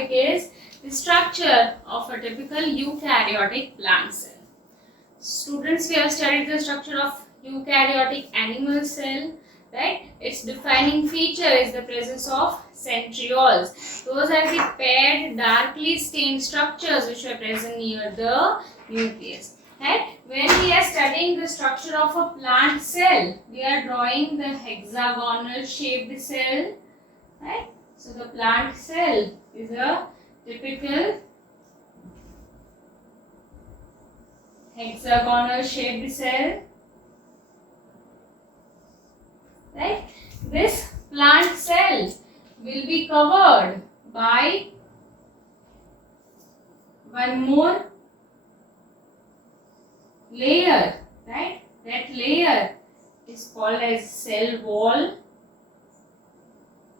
topic is the structure of a typical eukaryotic plant cell. Students, we have studied the structure of eukaryotic animal cell, right? Its defining feature is the presence of centrioles. Those are the paired, darkly stained structures which are present near the nucleus. Right? When we are studying the structure of a plant cell, we are drawing the hexagonal shaped cell. Right? So the plant cell is a typical hexagonal shaped cell. Right? This plant cell will be covered by one more layer. Right? That layer is called as cell wall.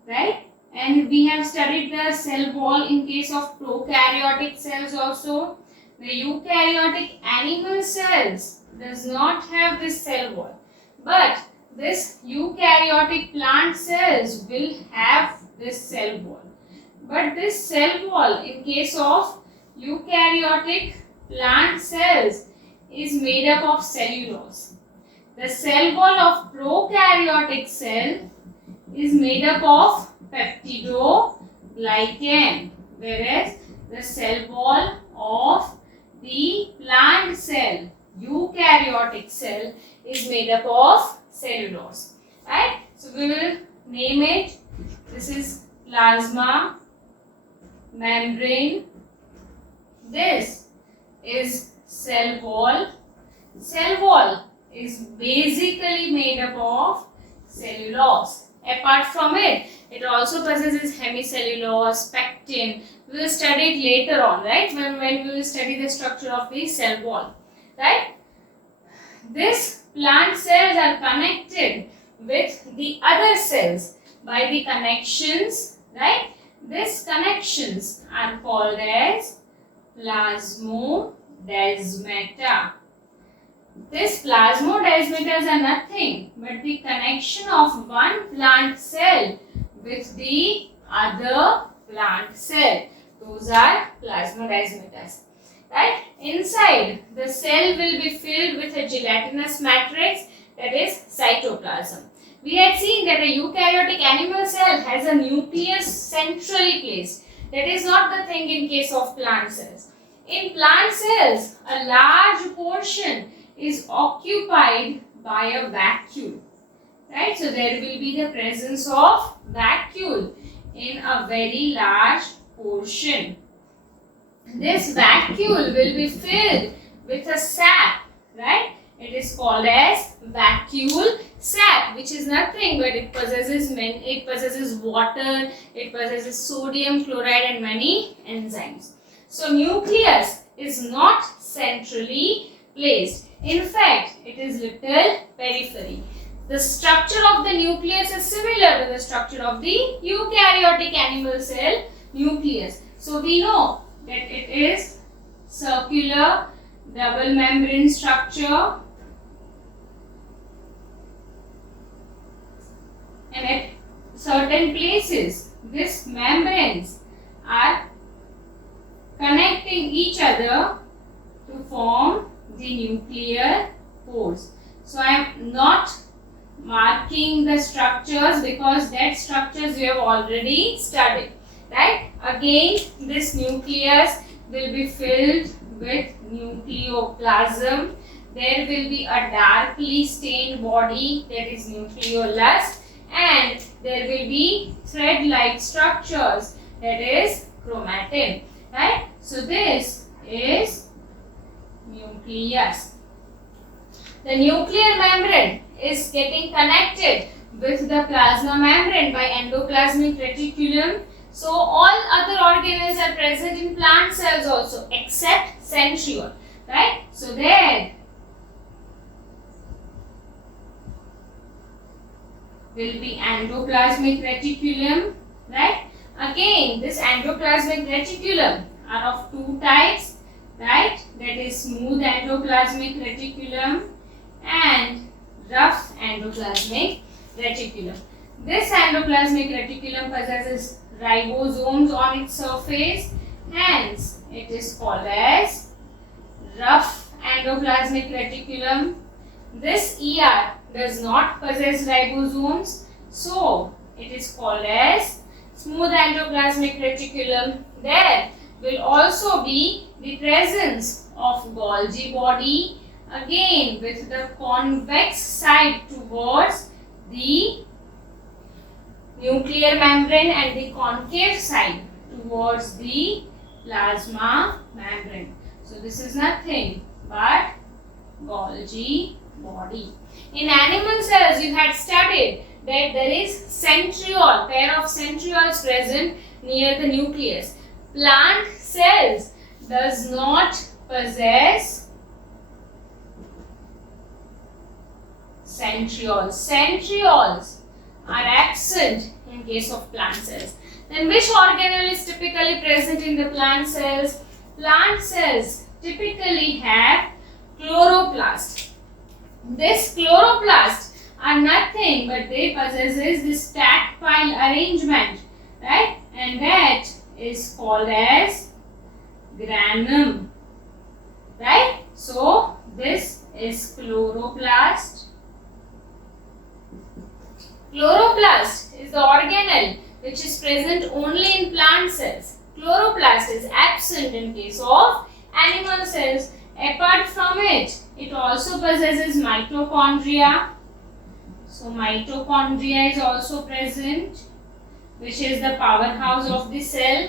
Right? And we have studied the cell wall in case of prokaryotic cells also. The eukaryotic animal cells does not have this cell wall, but this eukaryotic plant cells will have this cell wall. But this cell wall in case of eukaryotic plant cells is made up of cellulose. The cell wall of prokaryotic cell is made up of peptidoglycan, whereas the cell wall of the plant cell, eukaryotic cell, is made up of cellulose. Right? So we will name it. This is plasma membrane. This is cell wall. Cell wall is basically made up of cellulose. Apart from it, it also possesses hemicellulose, pectin. We will study it later on, right? When we will study the structure of the cell wall, right? These plant cells are connected with the other cells by the connections, right? These connections are called as plasmodesmata. These plasmodesmatas are nothing but the connection of one plant cell with the other plant cell. Those are plasmodesmatas. Right? Inside, the cell will be filled with a gelatinous matrix, that is cytoplasm. We had seen that a eukaryotic animal cell has a nucleus centrally placed. That is not the thing in case of plant cells. In plant cells, a large portion is occupied by a vacuole. Right? So there will be the presence of vacuole in a very large portion. This vacuole will be filled with a sap. Right? It is called as vacuole sap, which is nothing but it possesses water, it possesses sodium chloride and many enzymes. So nucleus is not centrally placed. In fact, it is little periphery. The structure of the nucleus is similar to the structure of the eukaryotic animal cell nucleus. So we know that it is circular double membrane structure, and at certain places these membranes are connecting each other to form the nuclear pores. So I am not marking the structures because that structures we have already studied. Right? Again, this nucleus will be filled with nucleoplasm. There will be a darkly stained body, that is nucleolus, and there will be thread-like structures, that is chromatin. Right? So this is nucleus. The nuclear membrane is getting connected with the plasma membrane by endoplasmic reticulum. So all other organelles are present in plant cells also except centriole. Right? So there will be endoplasmic reticulum. Right? Again, this endoplasmic reticulum are of two types. Right? That is smooth endoplasmic reticulum and rough endoplasmic reticulum. This endoplasmic reticulum possesses ribosomes on its surface. Hence, it is called as rough endoplasmic reticulum. This ER does not possess ribosomes, so it is called as smooth endoplasmic reticulum. There will also be the presence of Golgi body, again with the convex side towards the nuclear membrane and the concave side towards the plasma membrane. So this is nothing but Golgi body. In animal cells, you had studied that there is centriole, pair of centrioles present near the nucleus. Plant cells does not possess centrioles. Centrioles are absent in case of plant cells. Then which organelle is typically present in the plant cells? Plant cells typically have chloroplast. This chloroplast are nothing but they possesses this stacked pile arrangement, right? And that is called as granum, right? So this is chloroplast. Chloroplast is the organelle which is present only in plant cells. Chloroplast is absent in case of animal cells. Apart from it, it also possesses mitochondria. So mitochondria is also present, which is the powerhouse of the cell,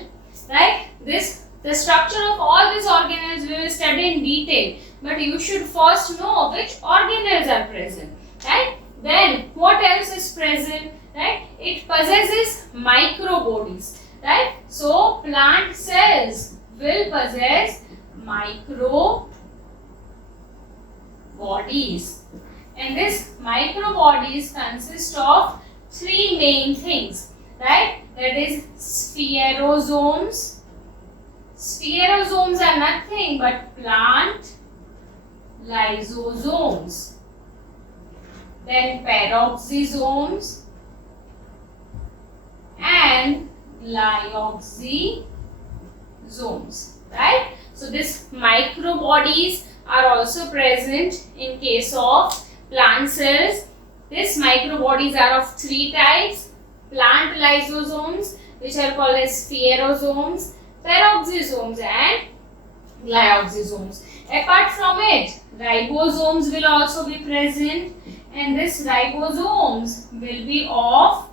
right? The structure of all these organelles we will study in detail, but you should first know which organelles are present, right? Then what else is present, right? It possesses microbodies, right? So plant cells will possess microbodies, and these microbodies consist of three main things, right? That is spherosomes. Spherosomes are nothing but plant lysosomes. Then peroxisomes and glyoxysomes, right? So these microbodies are also present in case of plant cells. These microbodies are of three types: plant lysosomes, which are called as spherosomes, peroxisomes and glyoxysomes. Apart from it, ribosomes will also be present, and these ribosomes will be of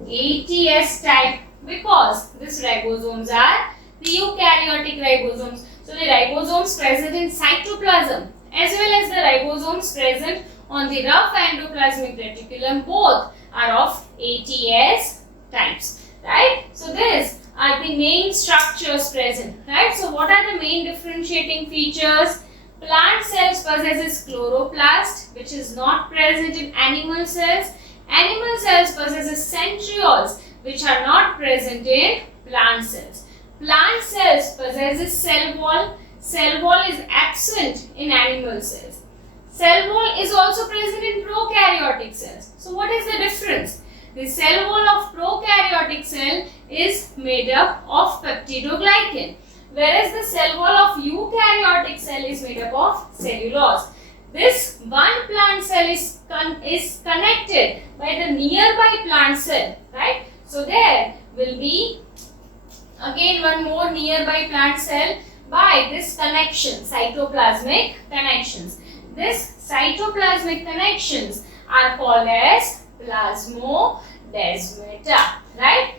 ATS type because these ribosomes are the eukaryotic ribosomes. So the ribosomes present in cytoplasm as well as the ribosomes present on the rough endoplasmic reticulum both are of ATS types, right? So these are the main structures present, right? So what are the main differentiating features? Plant cells possesses chloroplast, which is not present in animal cells. Animal cells possesses centrioles, which are not present in plant cells. Plant cells possesses cell wall. Cell wall is absent in animal cells. Cell wall is also present in prokaryotic cells. So what is the difference? The cell wall of prokaryotic cell is made up of peptidoglycan, whereas the cell wall of eukaryotic cell is made up of cellulose. This one plant cell is connected by the nearby plant cell, right? So there will be again one more nearby plant cell by this connection, cytoplasmic connections. These cytoplasmic connections are called as plasmodesmata, right?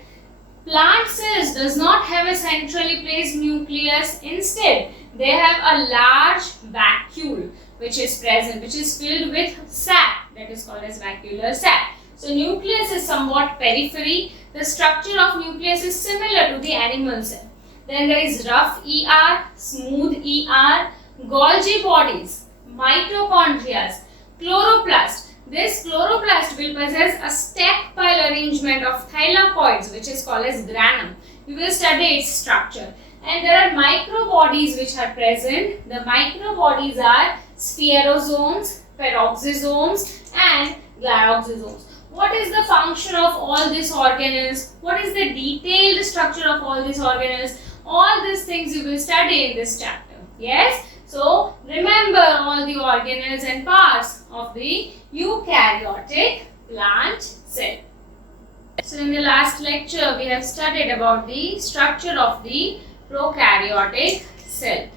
Plant cells does not have a centrally placed nucleus. Instead, they have a large vacuole which is present, which is filled with sap, that is called as vacuolar sac. So nucleus is somewhat periphery. The structure of nucleus is similar to the animal cell. Then there is rough ER, smooth ER, Golgi bodies, mitochondria, chloroplast. This chloroplast will possess a stack pile arrangement of thylakoids, which is called as granum. We will study its structure. And there are microbodies which are present. The microbodies are spherosomes, peroxisomes and glyoxysomes. what is the function of all these organelles, what is the detailed structure of all these organelles, all these things you will study in this chapter. Yes, so remember all the organelles and parts of the eukaryotic plant cell. So in the last lecture we have studied about the structure of the prokaryotic cell.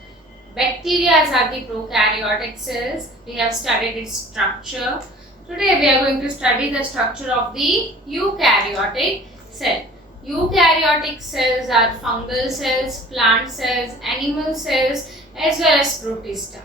Bacteria are the prokaryotic cells. We have studied its structure. Today we are going to study the structure of the eukaryotic cell. Eukaryotic cells are fungal cells, plant cells, animal cells as well as protista.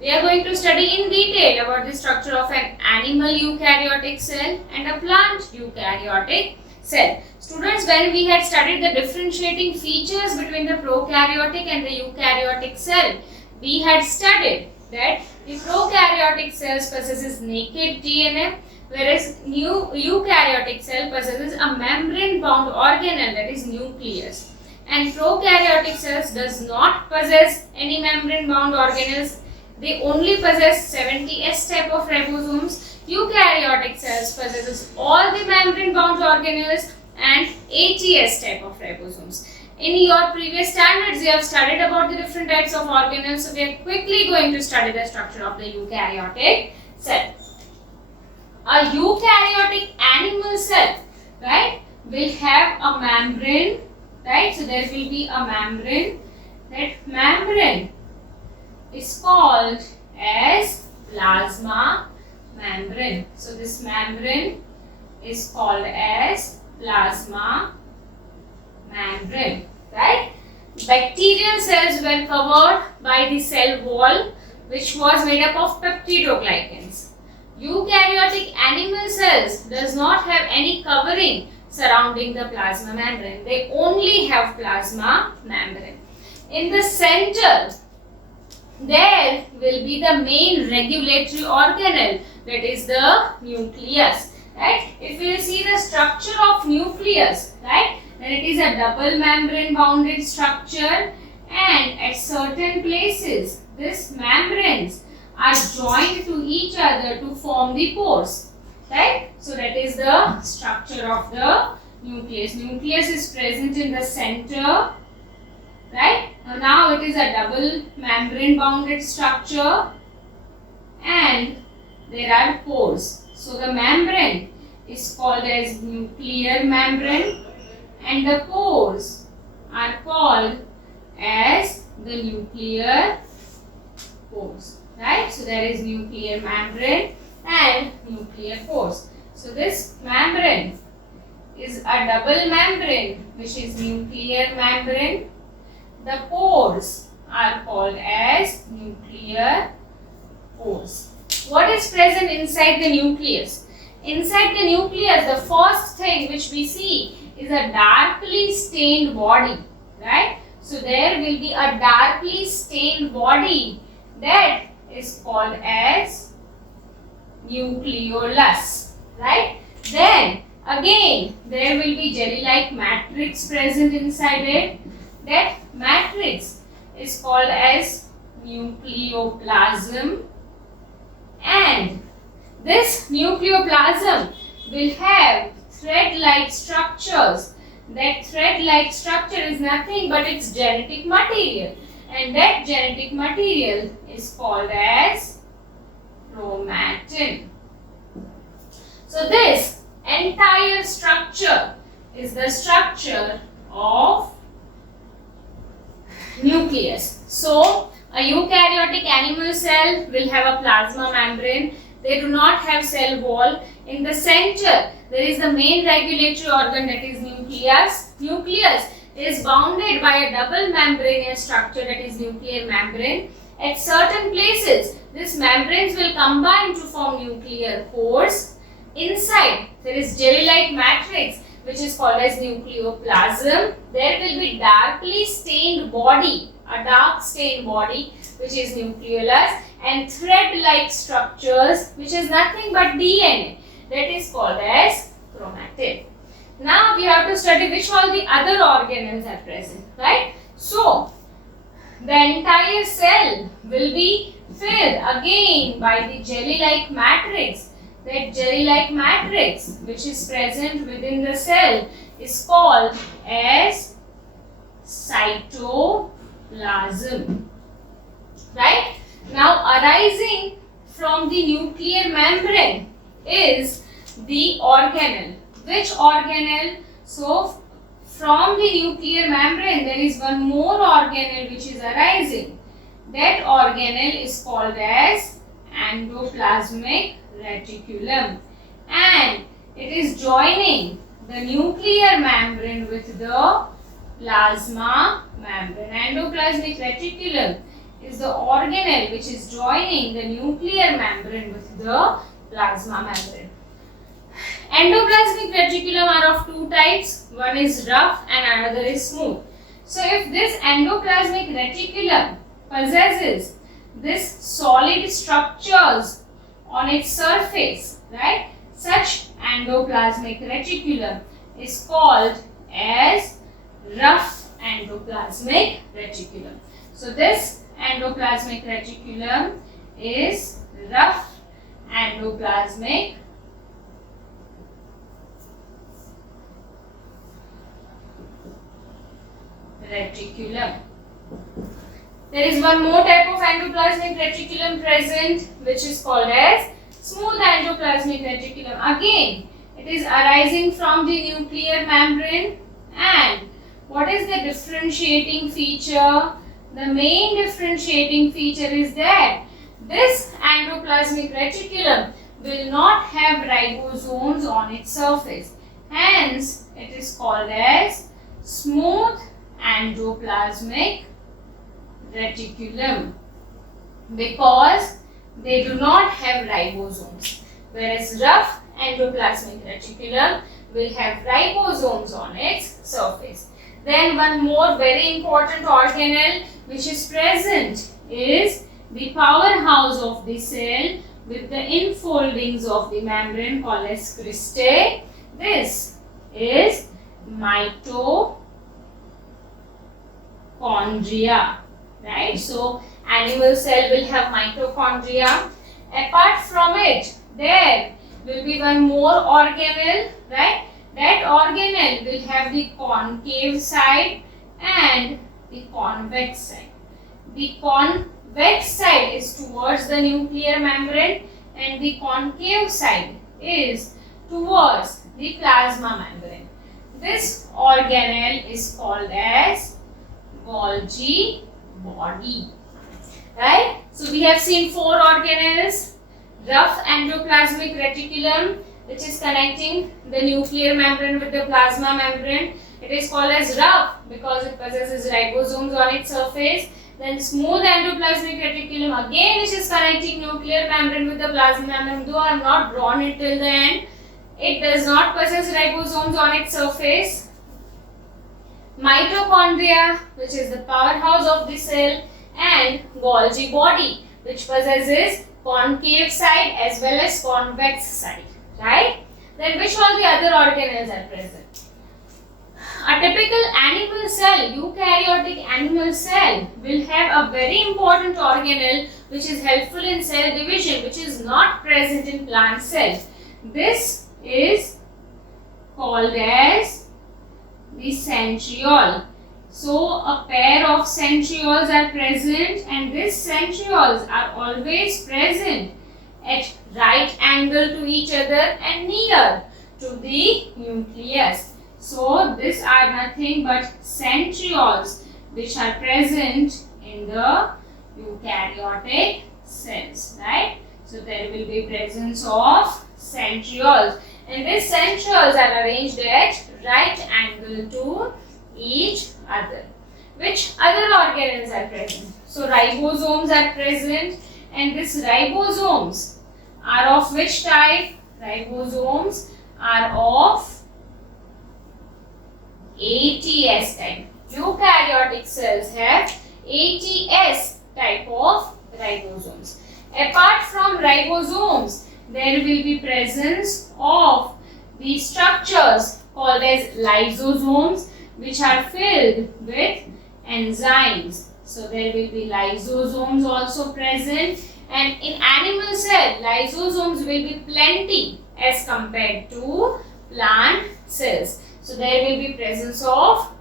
We are going to study in detail about the structure of an animal eukaryotic cell and a plant eukaryotic cell. Students, when we had studied the differentiating features between the prokaryotic and the eukaryotic cell, we had studied that the prokaryotic cells possesses naked DNA, whereas eukaryotic cell possesses a membrane bound organelle, that is nucleus, and prokaryotic cells does not possess any membrane bound organelles. They only possess 70S type of ribosomes. Eukaryotic cells possesses all the membrane bound organelles and 80S type of ribosomes. In your previous standards, you have studied about the different types of organelles. So we are quickly going to study the structure of the eukaryotic cell. A eukaryotic animal cell, right, will have a membrane, right? So there will be a membrane. That membrane is called as plasma membrane. So this membrane is called as plasma membrane, right? Bacterial cells were covered by the cell wall, which was made up of peptidoglycans. Eukaryotic animal cells does not have any covering surrounding the plasma membrane. They only have plasma membrane. In the center, there will be the main regulatory organelle, that is the nucleus, right? If you see the structure of nucleus, right, then it is a double membrane bounded structure, and at certain places these membranes are joined to each other to form the pores, right? So that is the structure of the nucleus. Nucleus is present in the center, right? Now it is a double membrane bounded structure and there are pores. So the membrane is called as nuclear membrane and the pores are called as the nuclear pores, right? So there is nuclear membrane and nuclear pores. So this membrane is a double membrane which is nuclear membrane. The pores are called as nuclear pores. What is present inside the nucleus? Inside the nucleus, the first thing which we see is a darkly stained body, right? So there will be a darkly stained body that is called as nucleolus, right? Then again there will be jelly-like matrix present inside it. That matrix is called as nucleoplasm, and this nucleoplasm will have thread-like structures. That thread-like structure is nothing but its genetic material, and that genetic material is called as chromatin. So this entire structure is the structure of nucleus. So a eukaryotic animal cell will have a plasma membrane. They do not have cell wall. In the center, there is the main regulatory organ, that is nucleus. Nucleus is bounded by a double membranous structure, that is nuclear membrane. At certain places, these membranes will combine to form nuclear pores. Inside, there is jelly-like matrix which is called as nucleoplasm. There will be darkly stained body, a dark stained body which is nucleolus, and thread-like structures which is nothing but DNA, that is called as chromatin. Now we have to study which all the other organelles are present, right? So the entire cell will be filled again by the jelly-like matrix that jelly-like matrix which is present within the cell is called as cytoplasm. Right? Now arising from the nuclear membrane is the organelle. Which organelle? So from the nuclear membrane there is one more organelle which is arising. That organelle is called as endoplasmic reticulum, and it is joining the nuclear membrane with the plasma membrane. Endoplasmic reticulum is the organelle which is joining the nuclear membrane with the plasma membrane. Endoplasmic reticulum are of two types. One is rough and another is smooth. So if this endoplasmic reticulum possesses this solid structures on its surface, right? Such endoplasmic reticulum is called as rough endoplasmic reticulum. So this endoplasmic reticulum is rough endoplasmic reticulum. There is one more type of endoplasmic reticulum present which is called as smooth endoplasmic reticulum. Again, it is arising from the nuclear membrane, and what is the differentiating feature? The main differentiating feature is that this endoplasmic reticulum will not have ribosomes on its surface. Hence, it is called as smooth endoplasmic reticulum because they do not have ribosomes, whereas rough endoplasmic reticulum will have ribosomes on its surface. Then one more very important organelle which is present is the powerhouse of the cell with the infoldings of the membrane called as cristae. This is mitochondria. Right? So animal cell will have mitochondria. Apart from it, there will be one more organelle, right? That organelle will have the concave side and the convex side. The convex side is towards the nuclear membrane and the concave side is towards the plasma membrane. This organelle is called as Golgi body. Right? So we have seen four organelles: rough endoplasmic reticulum, which is connecting the nuclear membrane with the plasma membrane. It is called as rough because it possesses ribosomes on its surface. Then smooth endoplasmic reticulum, again which is connecting nuclear membrane with the plasma membrane. Though I have not drawn it till the end, it does not possess ribosomes on its surface. Mitochondria, which is the powerhouse of the cell, and Golgi body, which possesses concave side as well as convex side. Right? Then which all the other organelles are present? A typical animal cell, eukaryotic animal cell, will have a very important organelle which is helpful in cell division, which is not present in plant cells. This is called as the centriole. So a pair of centrioles are present, and these centrioles are always present at right angle to each other and near to the nucleus. So these are nothing but centrioles which are present in the eukaryotic cells, right? So there will be presence of centrioles, and these centrioles are arranged at right angle to each other. Which other organelles are present? So ribosomes are present, and these ribosomes are of which type? Ribosomes are of ATS type. Eukaryotic cells have ATS type of ribosomes. Apart from ribosomes, there will be presence of the structures called as lysosomes, which are filled with enzymes. So there will be lysosomes also present, And in animal cell, lysosomes will be plenty as compared to plant cells. So there will be presence of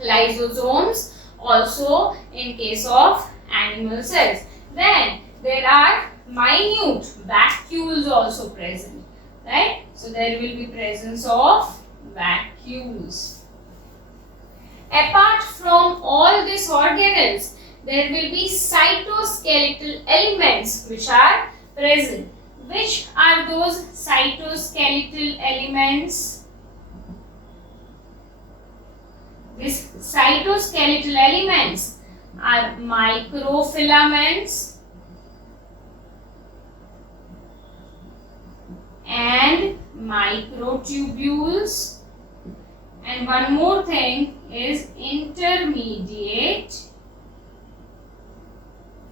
lysosomes also in case of animal cells. Then there are minute vacuoles also present, right? So there will be presence of vacuoles. Apart from all these organelles, there will be cytoskeletal elements which are present. Which are those cytoskeletal elements? These cytoskeletal elements are microfilaments and microtubules, and one more thing is intermediate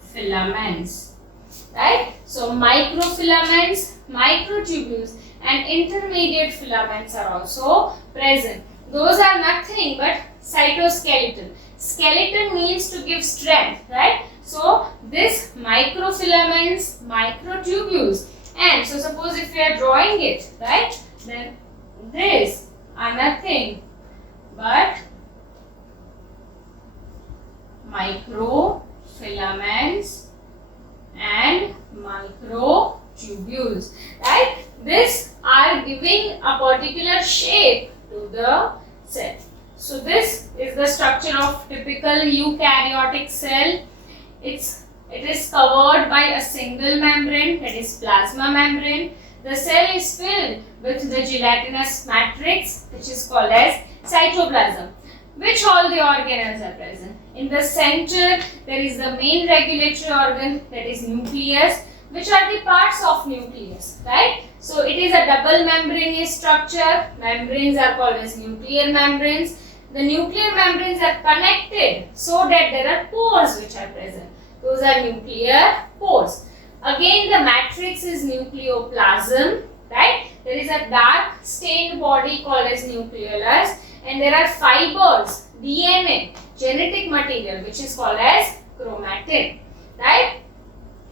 filaments, right? So microfilaments, microtubules and intermediate filaments are also present. Those are nothing but cytoskeleton. Skeleton means to give strength, right? So this microfilaments, microtubules, and so suppose if we are drawing it, right, then these are nothing but microfilaments and microtubules, right? These are giving a particular shape to the cell. So this is the structure of typical eukaryotic cell. It is covered by a single membrane, that is plasma membrane. The cell is filled with the gelatinous matrix, which is called as cytoplasm. Which all the organelles are present? In the center, there is the main regulatory organ, that is nucleus. Which are the parts of nucleus, right? So it is a double membranous structure. Membranes are called as nuclear membranes. The nuclear membranes are connected so that there are pores which are present. Those are nuclear pores. Again, the matrix is nucleoplasm, right? There is a dark stained body called as nucleolus, and there are fibers, DNA, genetic material, which is called as chromatin, right?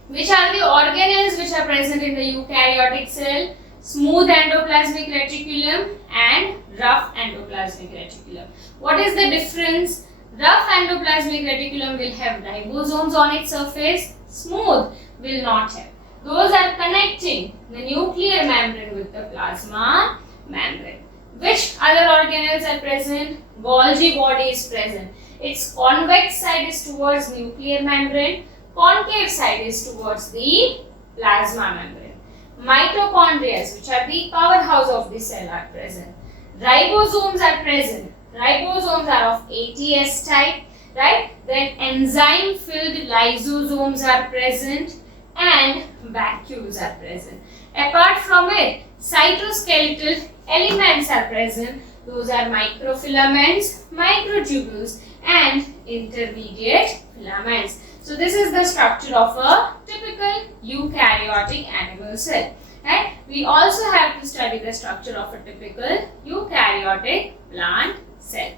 Which are the organelles which are present in the eukaryotic cell? Smooth endoplasmic reticulum and rough endoplasmic reticulum. What is the difference? Rough endoplasmic reticulum will have ribosomes on its surface. Smooth will not have. Those are connecting the nuclear membrane with the plasma membrane. Which other organelles are present? Golgi body is present. Its convex side is towards nuclear membrane. Concave side is towards the plasma membrane. Mitochondria, which are the powerhouse of the cell, are present. Ribosomes are present. Ribosomes are of ATS type, right? Then enzyme filled lysosomes are present and vacuoles are present. Apart from it, cytoskeletal elements are present. Those are microfilaments, microtubules and intermediate filaments. So this is the structure of a typical eukaryotic animal cell. Right? We also have to study the structure of a typical eukaryotic plant cell.